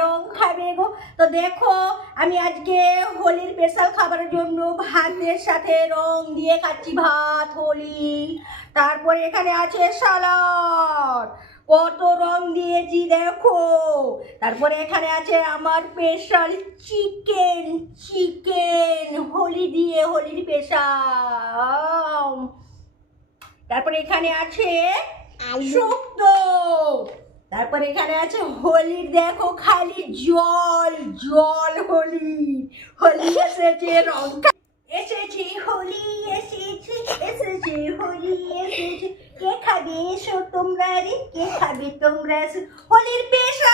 রং খাবে গো। তো দেখো আমি আজকে হোলির স্পেশাল খাবারের জন্য ভাতের সাথে রং দিয়ে খাচ্ছি ভাত হোলি। তারপরে এখানে আছে সালাড, কত রং দিয়েছি দেখো। তারপরে এখানে আছে আমার স্পেশাল চিকেন, হোলি দিয়ে, হোলির স্পেশাল। তারপরে এখানে আছে শুক্তো। তারপরে এখানে আছে হোলির, দেখো খালি জল জল। হোলি হোলি এসেছে, রং এসেছে, হোলি এসেছে, এসেছে হোলি এসেছে। কে খাবে এসো তোমরা রে, কে খাবে তোমরা এসো। হোলির স্পেশাল